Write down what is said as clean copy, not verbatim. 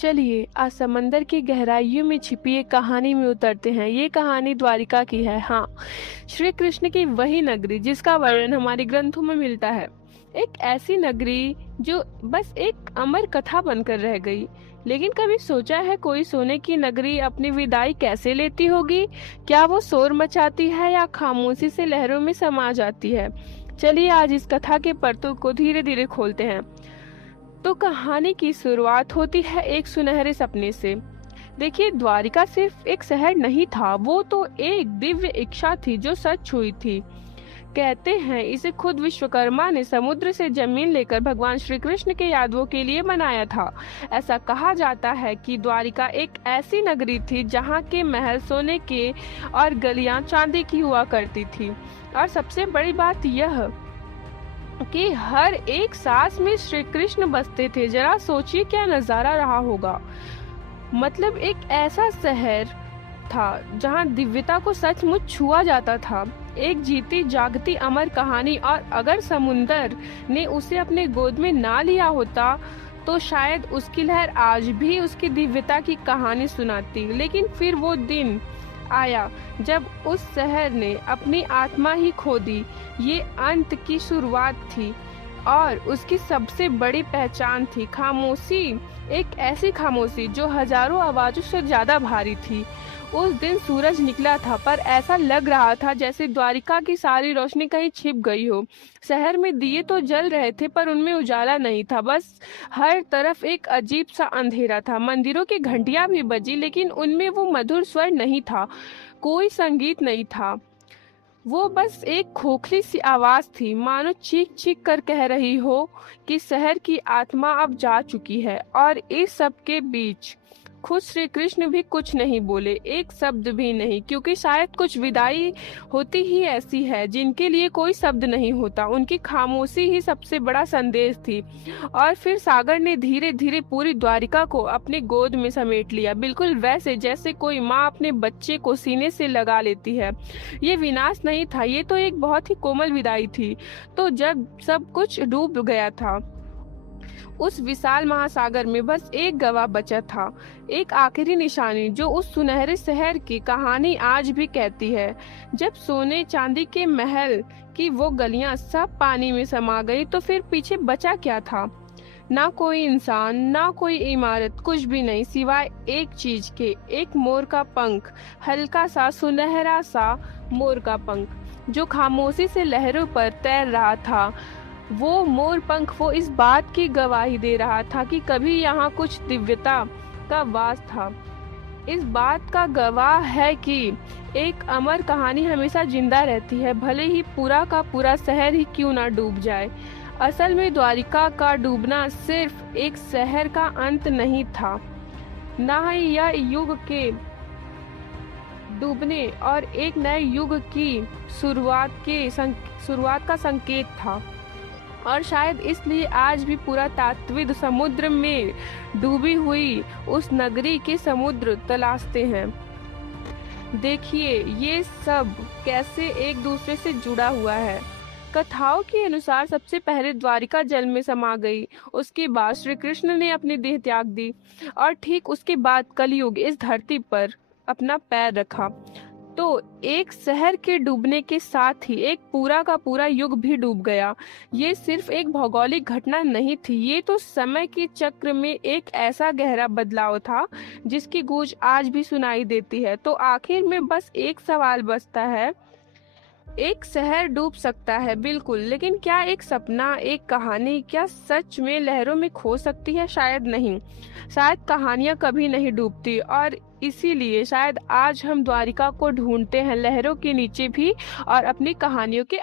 चलिए आज समंदर की गहराइयों में छिपी एक कहानी में उतरते हैं। ये कहानी द्वारिका की है। हाँ, श्री कृष्ण की वही नगरी जिसका वर्णन हमारे ग्रंथों में मिलता है। एक ऐसी नगरी जो बस एक अमर कथा बनकर रह गई। लेकिन कभी सोचा है कोई सोने की नगरी अपनी विदाई कैसे लेती होगी? क्या वो शोर मचाती है या खामोशी से लहरों में समा जाती है? चलिए आज इस कथा के परतों को धीरे धीरे खोलते हैं। तो कहानी की शुरुआत होती है एक सुनहरे सपने से। देखिए, द्वारिका सिर्फ एक शहर नहीं था, वो तो एक दिव्य इच्छा थी जो सच हुई थी। कहते हैं इसे खुद विश्वकर्मा ने समुद्र से जमीन लेकर भगवान श्री कृष्ण के यादवों के लिए बनाया था। ऐसा कहा जाता है कि द्वारिका एक ऐसी नगरी थी जहाँ के महल सोने के और गलियां चांदी की हुआ करती थी। और सबसे बड़ी बात यह कि हर एक सांस में श्री कृष्ण बसते थे। जरा सोचिए क्या नजारा रहा होगा। मतलब एक ऐसा शहर था जहां दिव्यता को सचमुच छुआ जाता था। एक जीती जागती अमर कहानी। और अगर समुंदर ने उसे अपने गोद में ना लिया होता तो शायद उसकी लहर आज भी उसकी दिव्यता की कहानी सुनाती। लेकिन फिर वो दिन आया जब उस शहर ने अपनी आत्मा ही खो दी। ये अंत की शुरुआत थी और उसकी सबसे बड़ी पहचान थी खामोशी। एक ऐसी खामोशी जो हजारों आवाजों से ज्यादा भारी थी। उस दिन सूरज निकला था पर ऐसा लग रहा था जैसे द्वारिका की सारी रोशनी कहीं छिप गई हो। शहर में दिए तो जल रहे थे पर उनमें उजाला नहीं था। बस हर तरफ एक अजीब सा अंधेरा था। मंदिरों की घंटियां भी बजी लेकिन उनमें वो मधुर स्वर नहीं था। कोई संगीत नहीं था। वो बस एक खोखली सी आवाज थी, मानो चीख चीख कर कह रही हो कि शहर की आत्मा अब जा चुकी है। और इस सब के बीच खुद श्री कृष्ण भी कुछ नहीं बोले, एक शब्द भी नहीं, क्योंकि शायद कुछ विदाई होती ही ऐसी है जिनके लिए कोई शब्द नहीं होता। उनकी खामोशी ही सबसे बड़ा संदेश थी। और फिर सागर ने धीरे धीरे पूरी द्वारिका को अपनी गोद में समेट लिया, बिल्कुल वैसे जैसे कोई माँ अपने बच्चे को सीने से लगा लेती है। ये विनाश नहीं था, ये तो एक बहुत ही कोमल विदाई थी। तो जब सब कुछ डूब गया था उस विशाल महासागर में बस एक गवाह बचा था, एक आखिरी निशानी जो उस सुनहरे शहर की कहानी आज भी कहती है। जब सोने चांदी के महल की वो गलियां सब पानी में समा गई तो फिर पीछे बचा क्या था? ना कोई इंसान, ना कोई इमारत, कुछ भी नहीं सिवाय एक चीज के, एक मोर का पंख। हल्का सा सुनहरा सा मोर का पंख जो खामोशी से लहरों पर तैर रहा था। वो मोर पंख वो इस बात की गवाही दे रहा था कि कभी यहाँ कुछ दिव्यता का वास था। इस बात का गवाह है कि एक अमर कहानी हमेशा जिंदा रहती है, भले ही पूरा का पूरा शहर ही क्यों ना डूब जाए। असल में द्वारिका का डूबना सिर्फ एक शहर का अंत नहीं था, ना ही यह युग के डूबने और एक नए युग की शुरुआत का संकेत था। और शायद इसलिए आज भी पूरा तात्विक समुद्र में डूबी हुई उस नगरी के समुद्र तलाशते हैं। देखिए ये सब कैसे एक दूसरे से जुड़ा हुआ है। कथाओं के अनुसार सबसे पहले द्वारिका जल में समा गई, उसके बाद श्री कृष्ण ने अपनी देह त्याग दी और ठीक उसके बाद कलयुग इस धरती पर अपना पैर रखा। तो एक शहर के डूबने के साथ ही एक पूरा का पूरा युग भी डूब गया। ये सिर्फ एक भौगोलिक घटना नहीं थी, ये तो समय के चक्र में एक ऐसा गहरा बदलाव था जिसकी गूंज आज भी सुनाई देती है। तो आखिर में बस एक सवाल बचता है, एक शहर डूब सकता है बिल्कुल, लेकिन क्या एक सपना, एक कहानी क्या सच में लहरों में खो सकती है? शायद नहीं। शायद कहानियां कभी नहीं डूबती और इसीलिए शायद आज हम द्वारिका को ढूंढते हैं लहरों के नीचे भी और अपनी कहानियों के